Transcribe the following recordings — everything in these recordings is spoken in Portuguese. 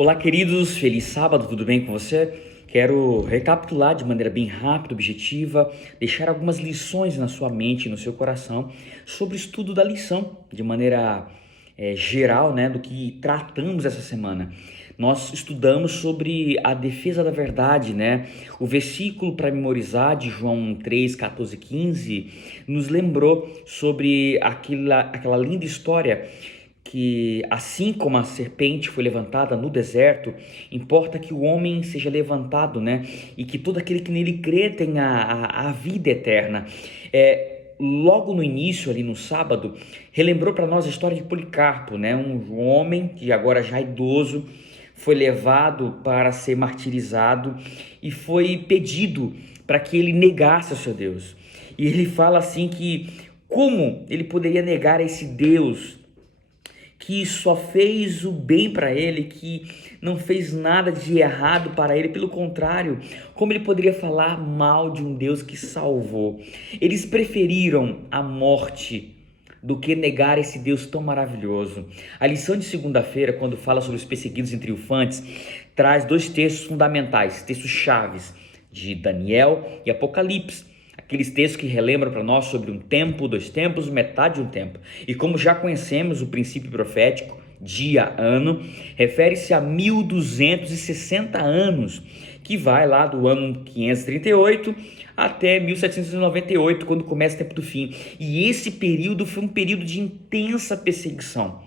Olá, queridos, feliz sábado, tudo bem com você? Quero recapitular de maneira bem rápida, objetiva, deixar algumas lições na sua mente e no seu coração sobre o estudo da lição, de maneira geral, né, do que tratamos essa semana. Nós estudamos sobre a defesa da verdade, né? O versículo para memorizar de João 3, 14 e 15 nos lembrou sobre aquela linda história que, assim como a serpente foi levantada no deserto, importa que o homem seja levantado, né? E que todo aquele que nele crê tenha a vida eterna. Logo no início, ali no sábado, relembrou para nós a história de Policarpo, né? Um homem que agora já idoso foi levado para ser martirizado e foi pedido para que ele negasse o seu Deus. E ele fala assim que como ele poderia negar esse Deus que só fez o bem para ele, que não fez nada de errado para ele, pelo contrário, como ele poderia falar mal de um Deus que salvou? Eles preferiram a morte do que negar esse Deus tão maravilhoso. A lição de segunda-feira, quando fala sobre os perseguidos e triunfantes, traz dois textos fundamentais, textos chaves de Daniel e Apocalipse. Aqueles textos que relembram para nós sobre um tempo, dois tempos, metade de um tempo. E como já conhecemos o princípio profético, dia, ano, refere-se a 1260 anos, que vai lá do ano 538 até 1798, quando começa o tempo do fim. E esse período foi um período de intensa perseguição.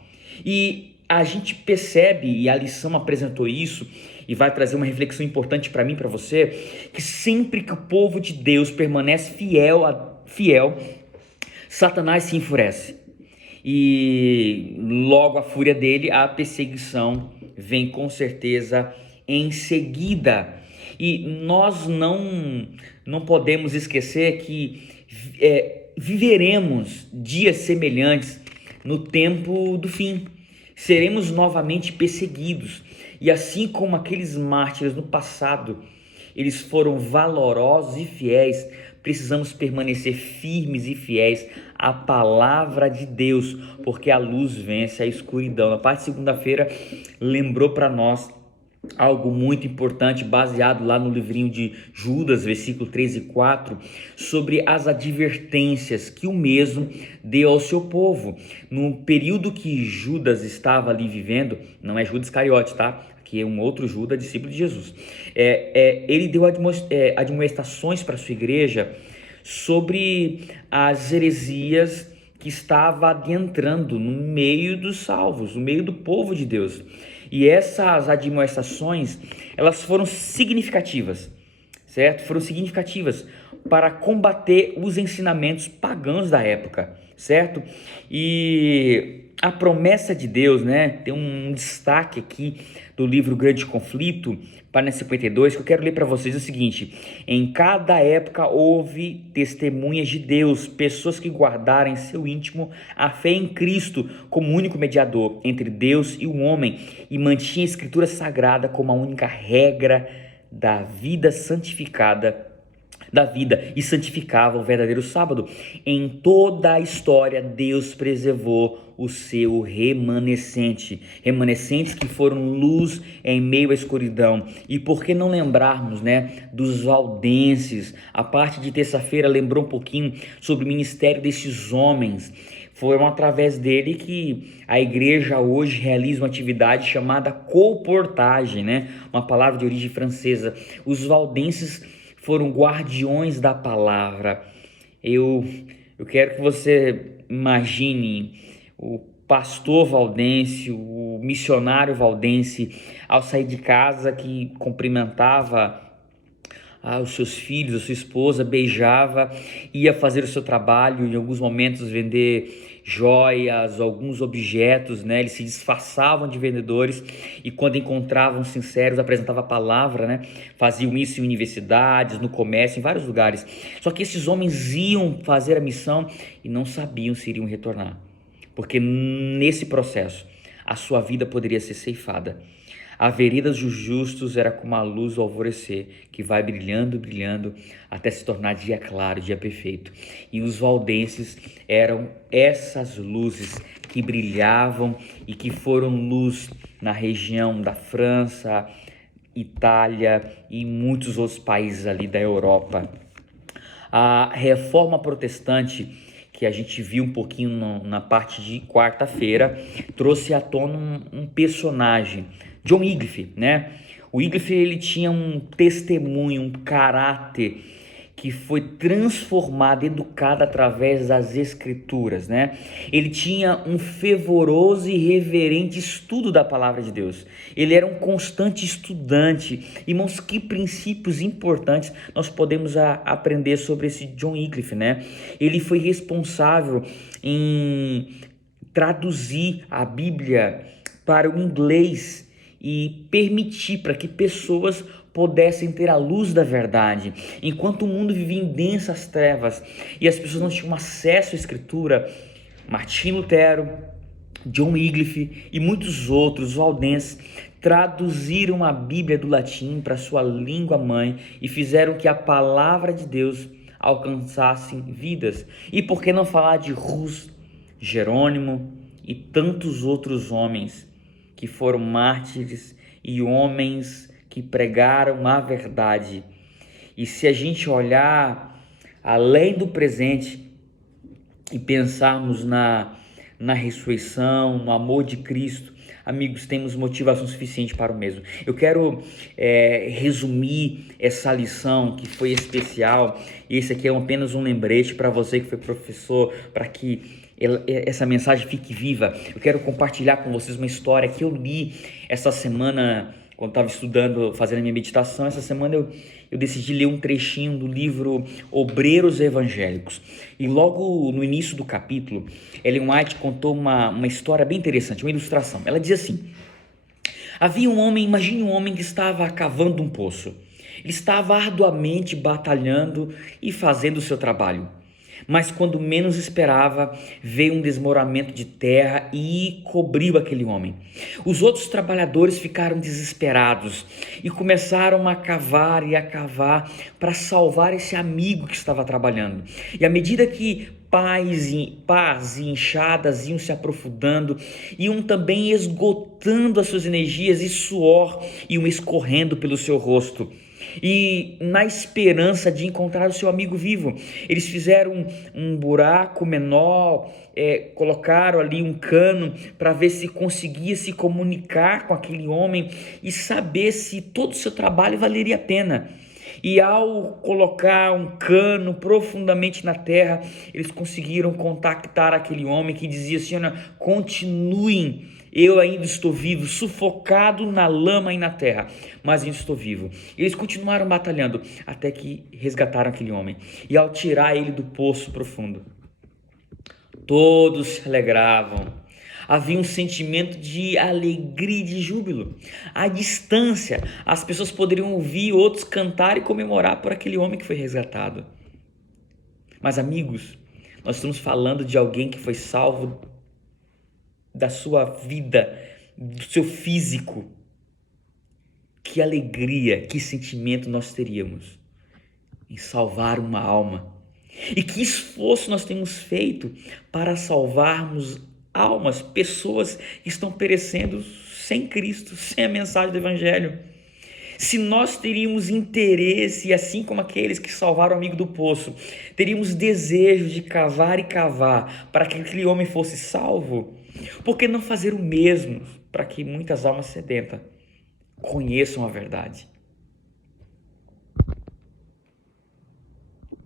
E a gente percebe, e a lição apresentou isso, e vai trazer uma reflexão importante para mim e para você, que sempre que o povo de Deus permanece fiel, Satanás se enfurece. E logo a fúria dele, a perseguição vem com certeza em seguida. E nós não podemos esquecer que viveremos dias semelhantes no tempo do fim. Seremos novamente perseguidos. E assim como aqueles mártires no passado, eles foram valorosos e fiéis, precisamos permanecer firmes e fiéis à palavra de Deus, porque a luz vence a escuridão. Na parte de segunda-feira, lembrou para nós algo muito importante, baseado lá no livrinho de Judas, versículo 3 e 4, sobre as advertências que o mesmo deu ao seu povo. No período que Judas estava ali vivendo, não é Judas Iscariote, tá? Que é um outro Judas, discípulo de Jesus. Ele deu admoestações para a sua igreja sobre as heresias que estava adentrando no meio dos salvos, no meio do povo de Deus. E essas admoestações, elas foram significativas, certo? Foram significativas para combater os ensinamentos pagãos da época, certo? E a promessa de Deus, né? Tem um destaque aqui do livro Grande Conflito, página 52, que eu quero ler para vocês o seguinte: em cada época houve testemunhas de Deus, pessoas que guardaram em seu íntimo a fé em Cristo como único mediador entre Deus e o homem, e mantinha a Escritura Sagrada como a única regra da vida e santificava o verdadeiro sábado. Em toda a história, Deus preservou o seu remanescentes que foram luz em meio à escuridão. E por que não lembrarmos, né, dos valdenses? A parte de terça-feira lembrou um pouquinho sobre o ministério desses homens. Foram através dele que a igreja hoje realiza uma atividade chamada colportagem, né? Uma palavra de origem francesa. Os valdenses foram guardiões da palavra. Eu quero que você imagine o pastor valdense, o missionário valdense, ao sair de casa, que cumprimentava os seus filhos, a sua esposa, beijava, ia fazer o seu trabalho, em alguns momentos vender joias, alguns objetos, né? Eles se disfarçavam de vendedores e quando encontravam sinceros, apresentava a palavra, né? Faziam isso em universidades, no comércio, em vários lugares. Só que esses homens iam fazer a missão e não sabiam se iriam retornar, porque nesse processo a sua vida poderia ser ceifada. A vereda dos justos era como a luz do alvorecer, que vai brilhando, brilhando, até se tornar dia claro, dia perfeito. E os valdenses eram essas luzes que brilhavam e que foram luz na região da França, Itália e muitos outros países ali da Europa. A reforma protestante, que a gente viu um pouquinho na parte de quarta-feira, trouxe à tona um personagem, John Wycliffe, né? O Wycliffe, ele tinha um testemunho, um caráter que foi transformado, educado através das escrituras, né? Ele tinha um fervoroso e reverente estudo da palavra de Deus. Ele era um constante estudante. Irmãos, que princípios importantes nós podemos aprender sobre esse John Wycliffe, né? Ele foi responsável em traduzir a Bíblia para o inglês e permitir para que pessoas pudessem ter a luz da verdade. Enquanto o mundo vivia em densas trevas e as pessoas não tinham acesso à escritura, Martim Lutero, John Wycliffe e muitos outros valdenses traduziram a Bíblia do latim para sua língua mãe e fizeram que a palavra de Deus alcançasse vidas. E por que não falar de Hus, Jerônimo e tantos outros homens que foram mártires e homens que pregaram a verdade. E se a gente olhar além do presente e pensarmos na ressurreição, no amor de Cristo, amigos, temos motivação suficiente para o mesmo. Eu quero resumir essa lição que foi especial. Esse aqui é apenas um lembrete para você que foi professor, para que essa mensagem fique viva. Eu quero compartilhar com vocês uma história que eu li essa semana, quando estava estudando, fazendo a minha meditação. Essa semana eu decidi ler um trechinho do livro Obreiros Evangélicos. E logo no início do capítulo, Ellen White contou uma história bem interessante, uma ilustração. Ela diz assim: havia um homem, imagine um homem que estava cavando um poço. Ele estava arduamente batalhando e fazendo o seu trabalho. Mas quando menos esperava, veio um desmoronamento de terra e cobriu aquele homem. Os outros trabalhadores ficaram desesperados e começaram a cavar e a cavar para salvar esse amigo que estava trabalhando. E à medida que pás e enxadas iam se aprofundando, iam também esgotando as suas energias e suor iam escorrendo pelo seu rosto. E na esperança de encontrar o seu amigo vivo, eles fizeram um buraco menor, colocaram ali um cano para ver se conseguia se comunicar com aquele homem e saber se todo o seu trabalho valeria a pena. E ao colocar um cano profundamente na terra, eles conseguiram contactar aquele homem que dizia assim: olha, continuem, eu ainda estou vivo, sufocado na lama e na terra, mas ainda estou vivo. Eles continuaram batalhando até que resgataram aquele homem. E ao tirar ele do poço profundo, todos se alegravam. Havia um sentimento de alegria e de júbilo. À distância, as pessoas poderiam ouvir outros cantar e comemorar por aquele homem que foi resgatado. Mas, amigos, nós estamos falando de alguém que foi salvo da sua vida, do seu físico. Que alegria, que sentimento nós teríamos em salvar uma alma. E que esforço nós temos feito para salvarmos almas, pessoas que estão perecendo sem Cristo, sem a mensagem do Evangelho. Se nós teríamos interesse, assim como aqueles que salvaram o amigo do poço, teríamos desejo de cavar e cavar para que aquele homem fosse salvo, por que não fazer o mesmo para que muitas almas sedentas conheçam a verdade?